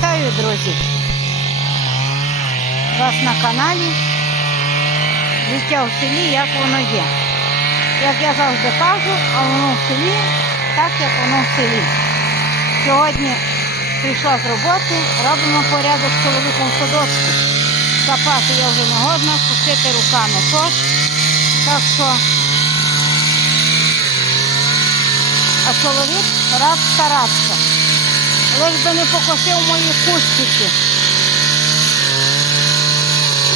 Вітаю, друзі! Вас на каналі Життя в селі, як воно є. Як я завжди кажу, а воно в селі, так як воно в селі. Сьогодні прийшла з роботи, робимо порядок з чоловіком в садочку. Копати я вже не годна, пустити руками теж. Так що, а чоловік рад старатися. Лиш би не покосив мої кустики.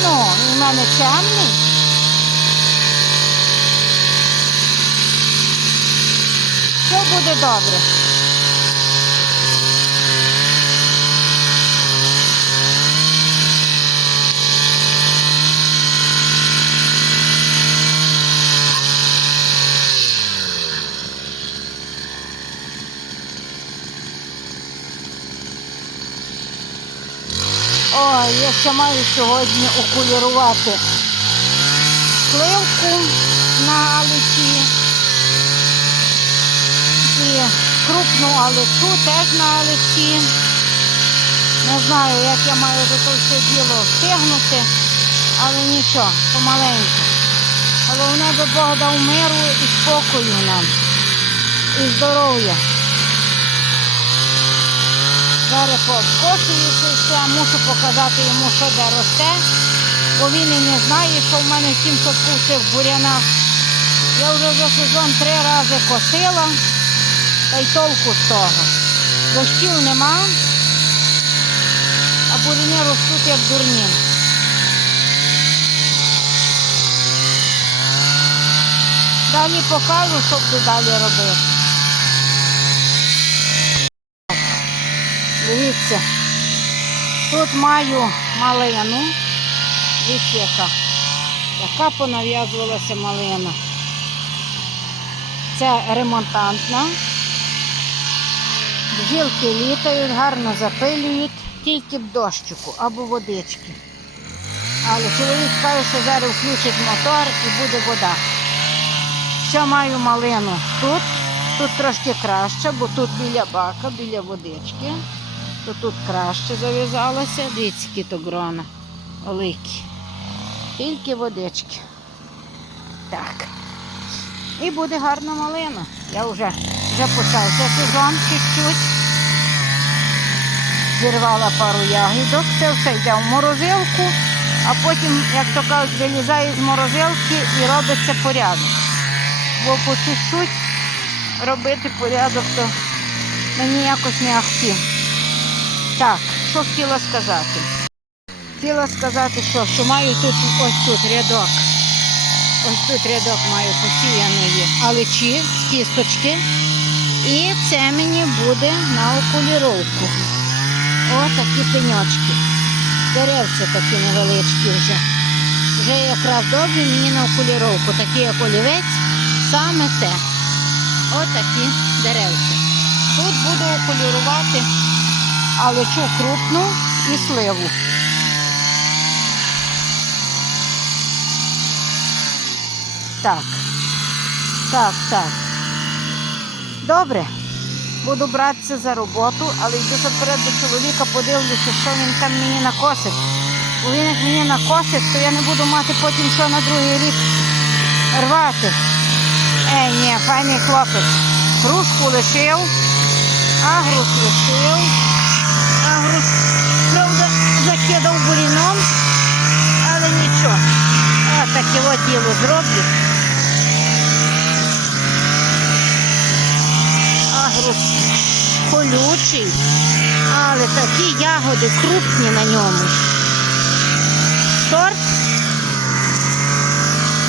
Ну, він в мене темний. Все буде добре. Ой, я ще маю сьогодні окулірувати сливку на алиці і крупну алицю теж на алиці. Не знаю, як я маю до того все діло встигнути, але нічого, помаленьку. Головне би Бог дав миру і спокою нам, і здоров'я. Зараз покошую це все, мушу показати йому, що де росте, бо він і не знає, що в мене сім садків цих бурянах. Я вже за сезон три рази косила, та й толку з того. Дощів нема, а буряни ростуть як дурні. Далі покажу, що буду далі робити. Дивіться, тут маю малину. Дивіться, яка. Понав'язувалася малина. Це ремонтантна. Бджілки літають, гарно запилюють, тільки в дощику або водички. Але чоловік каже, що зараз включить мотор і буде вода. Ще маю малину тут. Тут трошки краще, бо тут біля бака, біля водички. То тут краще зав'язалося. Дивіться, які то грона великі. Тільки водички. Так. І буде гарна малина. Я вже вже почався сезон чуть-чуть. Зірвала пару ягідок, це все йде в морозилку, а потім, як то кажуть, вилізає з морозилки і робиться порядок. Бо по чуть-чуть робити порядок, то мені якось не ахті. Так, що хотіла сказати? Хотіла сказати, що, що маю тут ось тут рядок. Ось тут рядок маю посіяної алечі з кісточки. І це мені буде на окуліровку. Ось такі пеньочки. Деревця такі невеличкі вже. Вже якраз добре мені на окуліровку. Такий як олівець, саме те. Ось такі деревця. Тут буду окулірувати алечу крупну і сливу. Так. Так, так. Добре. Буду братися за роботу, але йду заперед до чоловіка, подивлюся, що він там мені накосить. Бо він мені накосить, то я не буду мати потім що на другий рік рвати. Ей, ні, файний хлопець. Грушку лишив, агрус лишив. Агрус, правда, закидав буріном, але нічого. Ось таке от діло зроблю. Агрус колючий, але такі ягоди крупні на ньому. Сорт.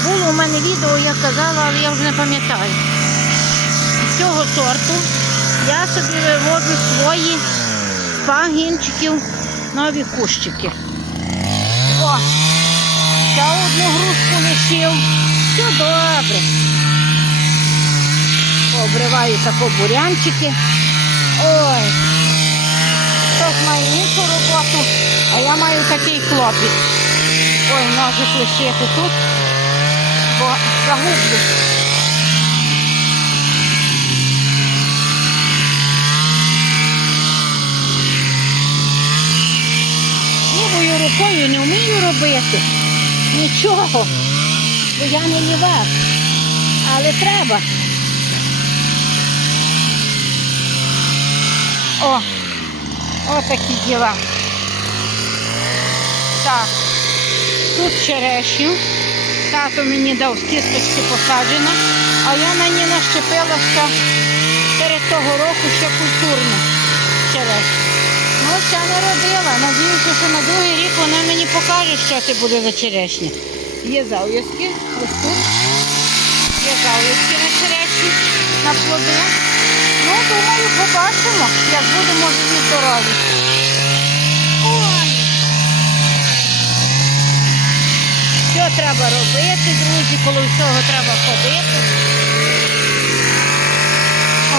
Було у мене відео, я казала, але я вже не пам'ятаю. З цього сорту я собі виводжу свої з пагінчиків нові кущики. О, ще одну грушку лишив. Все добре. Обриваю тако бурянчики. Ой. Хтось має іншу роботу, а я маю такий клопіт. Ой, ножик лишити тут, бо загублю. Рукою не вмію робити. Нічого. Бо я не лівак. Але треба. О, отакі діла. Так, тут черешню. Тато мені дав з кісточки посаджена, а я на ній нащепилася перед того року ще культурно черешню. Ну, ще не родила. Надіюся, що на другий рік вона мені покаже, що це буде за черешня. Є зав'язки, ось тут. Є зав'язки на черешні, на плоди. Ну, думаю, побачимо, як будемо всі здорові. Ой. Що треба робити, друзі, коли всього треба ходити.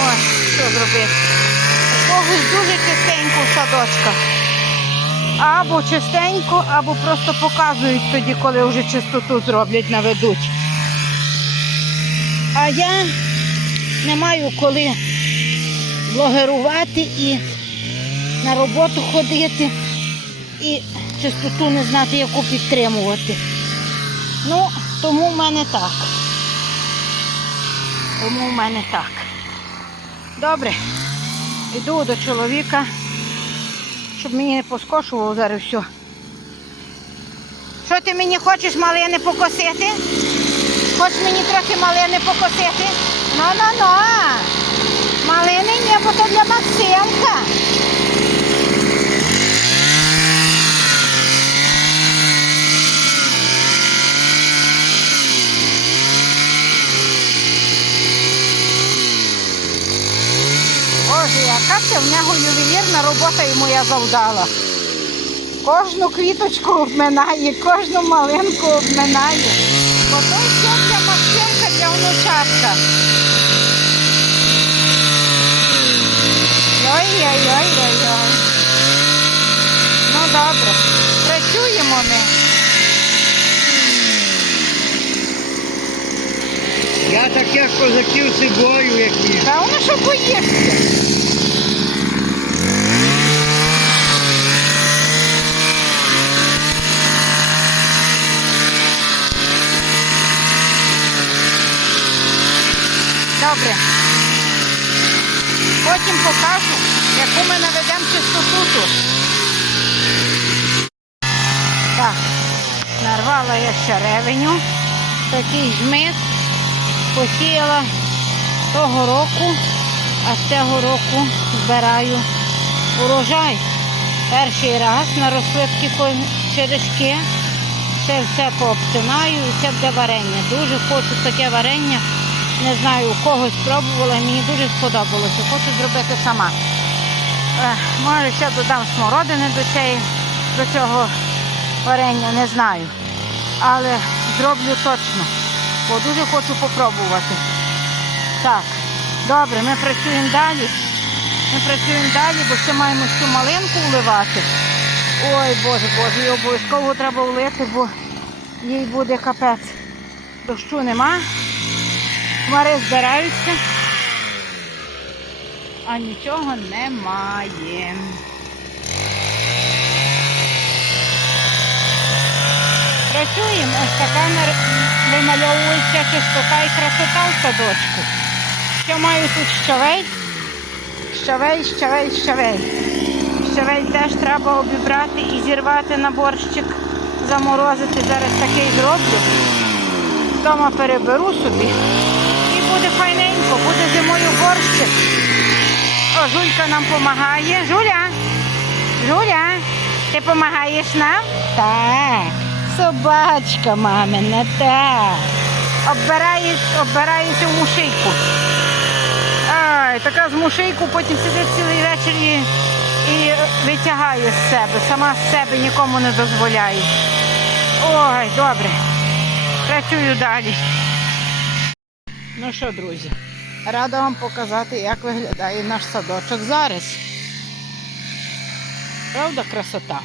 Ой, що зробити? У дуже чистенько в садочках. Або чистенько, або просто показують тоді, коли вже чистоту зроблять, наведуть. А я не маю коли блогерувати і на роботу ходити, і чистоту не знати, яку підтримувати. Ну, тому в мене так. Тому в мене так. Добре. Йду до чоловіка, щоб мені не поскошував зараз все. Що ти мені хочеш малини покосити? Хочеш мені трохи малини покосити? Ну-ну-ну. Малини ні, бо то для Максимка. Боже, яка це в нього ювелірна робота йому я завдала. Кожну квіточку обминає, кожну малинку обминає. Бо то все для Максимка, для внучатка. Ой-ой-ой-ой-ой. Ну добре, працюємо ми. Я таких козаків цибою, які. Та воно що боїшся? Добре. Потім покажу, яку ми наведемо чистоту. Так, нарвала я ще ревеню. Такий жмит посіяла того року, а з цього року збираю урожай. Перший раз наросли такі черешки. Це все пообтинаю і це буде варення. Дуже хочу таке варення. Не знаю, у когось спробувала, мені дуже сподобалося. Хочу зробити сама. Може ще додам смородини до, цієї, до цього варення, не знаю. Але зроблю точно, бо дуже хочу попробувати. Так, добре, ми працюємо далі. Ми працюємо далі, бо ще маємо цю малинку вливати. Ой, Боже, Боже, її обов'язково треба влити, бо їй буде капець. Дощу нема. Хмари збираються, а нічого немає. Працюємо, ось така вимальовується чистота і красота в садочку. Що маю тут щавель? Щавель, щавель, щавель. Щавель теж треба обібрати і зірвати на борщик, заморозити. Зараз такий зроблю. Дома переберу собі. Буде файненько, буде зимою борщик. О, Жулька нам допомагає. Жуля, Жуля, ти допомагаєш нам? Так. Собачка мамина, так. Оббираєш, оббираєш у мушийку. Ай, така з мушийку, потім сидить цілий вечір і, і витягає з себе. Сама з себе нікому не дозволяє. Ой, добре. Працюю далі. Ну що, друзі, рада вам показати, як виглядає наш садочок зараз. Правда, красота?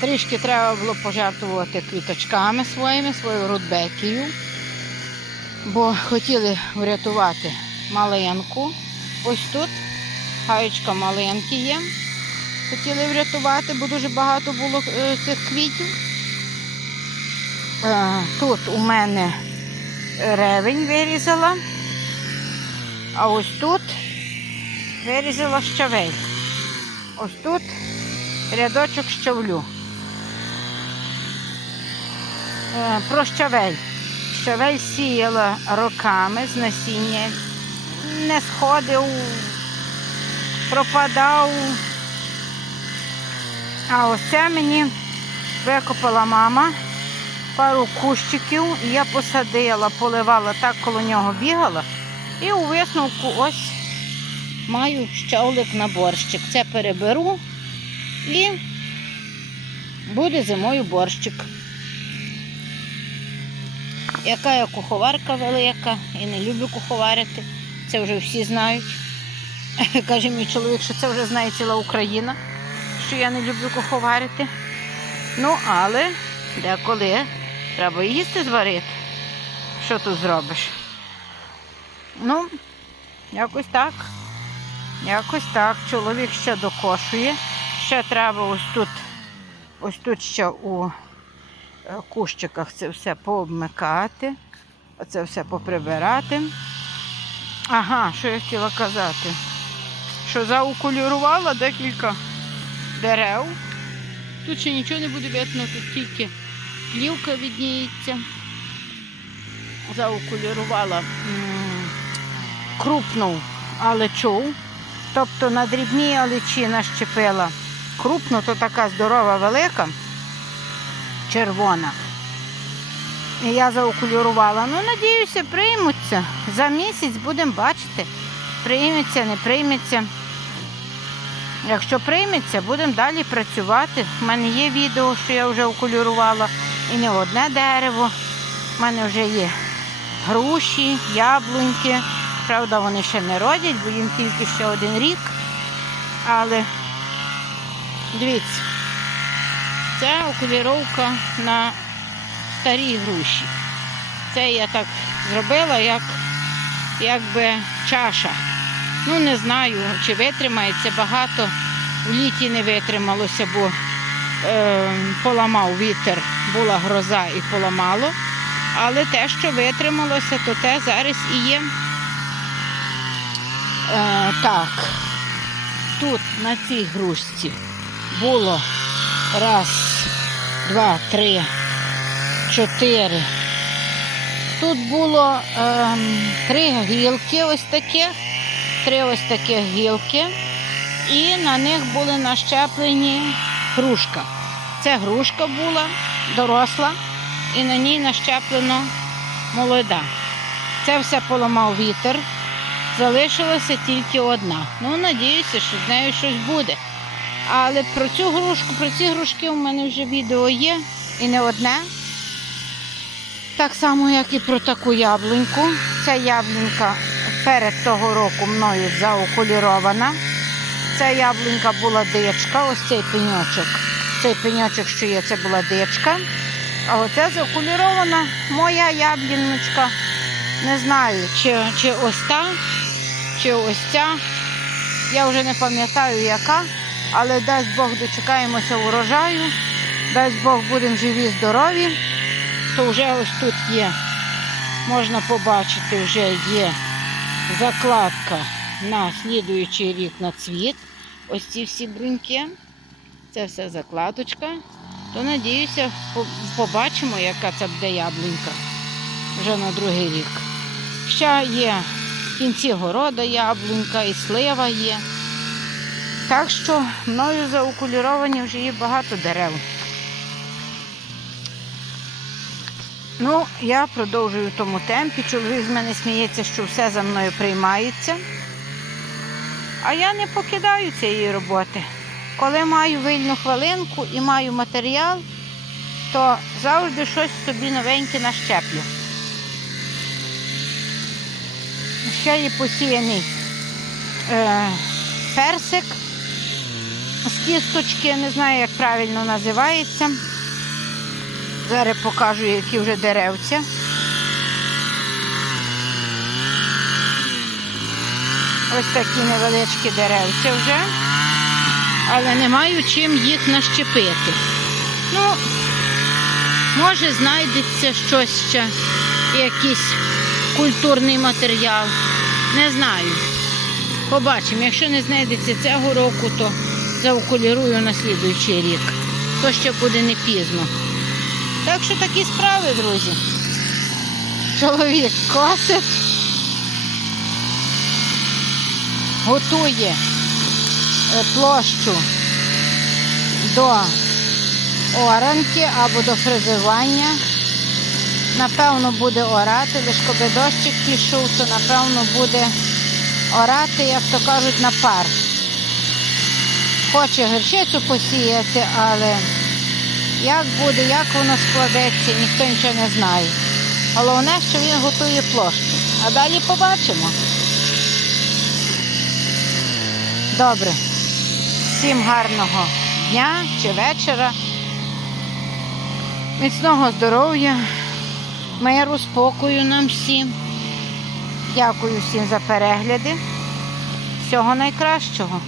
Трішки треба було пожертвувати квіточками своїми, свою рудбекію, бо хотіли врятувати малинку. Ось тут гаєчка малинки є. Хотіли врятувати, бо дуже багато було е, цих квітів. Е, Тут у мене ревень вирізала, а ось тут вирізала щавель. Ось тут рядочок щавлю. Е, Про щавель. Щавель сіяла роками з насіння, не сходив, пропадав. А ось це мені викопала мама пару кущиків, я посадила, поливала так коло нього бігала. І у висновку ось маю щавлик на борщик. Це переберу і буде зимою борщик. Яка я куховарка велика і не люблю куховарити. Це вже всі знають. Каже мій чоловік, що це вже знає ціла Україна, що я не люблю куховарити. Ну, але деколи треба їсти зварити. Що тут зробиш? Ну, якось так. Якось так. Чоловік ще докошує. Ще треба ось тут, ось тут ще у е, кущиках це все пообмикати, оце все поприбирати. Ага, що я хотіла казати? Що заукулірувала декілька дерев. Тут ще нічого не буде видно, тут тільки плівка відніється. Заукулірувала м, крупну алечу, тобто на дрібній алечі нащепила крупну, то така здорова, велика, червона. І я заокулірувала. Ну, надіюся, приймуться. За місяць будемо бачити, прийметься, не прийметься. Якщо прийметься, будемо далі працювати. У мене є відео, що я вже окулірувала. І не одне дерево. У мене вже є груші, яблуньки. Правда, вони ще не родять, бо їм тільки ще один рік. Але дивіться, це окуліровка на старі груші. Це я так зробила, як якби чаша. Ну, не знаю, чи витримається багато. В літі не витрималося, бо е, поламав вітер, була гроза і поламало. Але те, що витрималося, то те зараз і є. Е, так, тут на цій грушці було раз, два, три, чотири. Тут було ем, три гілки ось таких, три ось таких гілки, і на них були нащеплені грушка. Це грушка була доросла, і на ній нащеплено молода. Це все поламав вітер. Залишилася тільки одна. Ну, надіюся, що з нею щось буде. Але про цю грушку, про ці грушки у мене вже відео є і не одне. Так само, як і про таку яблуньку. Ця яблунька перед того року мною заокулірована. Ця яблунька була дичка, ось цей пеньочок. Цей пеньочок, що є, це була дичка. А оце заокулірована моя ябліночка. Не знаю, чи, чи ось та, чи ось ця. Я вже не пам'ятаю, яка, але дасть Бог дочекаємося урожаю, дасть Бог будемо живі, здорові, то вже ось тут є, можна побачити, вже є закладка на слідуючий рік на цвіт. Ось ці всі бруньки. Це все закладочка. То надіюся, побачимо, яка це буде яблунька вже на другий рік. Ще є в кінці города яблунька і слива є. Так що мною заокуліровані вже є багато дерев. Ну, я продовжую в тому темпі. Чоловік з мене сміється, що все за мною приймається. А я не покидаю цієї роботи. Коли маю вільну хвилинку і маю матеріал, то завжди щось собі новеньке нащеплю. Ще є посіяний е, персик з кісточки, не знаю, як правильно називається. Зараз покажу, які вже деревця. Ось такі невеличкі деревця вже. Але не маю чим їх нащепити. Ну, може, знайдеться щось ще, якийсь культурний матеріал. Не знаю. Побачимо. Якщо не знайдеться цього року, то заокулірую на слідуючий рік. То ще буде не пізно. Так що такі справи, друзі. Чоловік косить, готує площу до оранки або до фрезерування. Напевно, буде орати, лише коли дощик пішов, то напевно буде орати, як то кажуть, на пар. Хоче гірчицю посіяти, але як буде, як воно складеться, ніхто нічого не знає. Головне, що він готує площу. А далі побачимо. Добре. Всім гарного дня чи вечора. Міцного здоров'я, миру, спокою нам всім. Дякую всім за перегляди. Всього найкращого.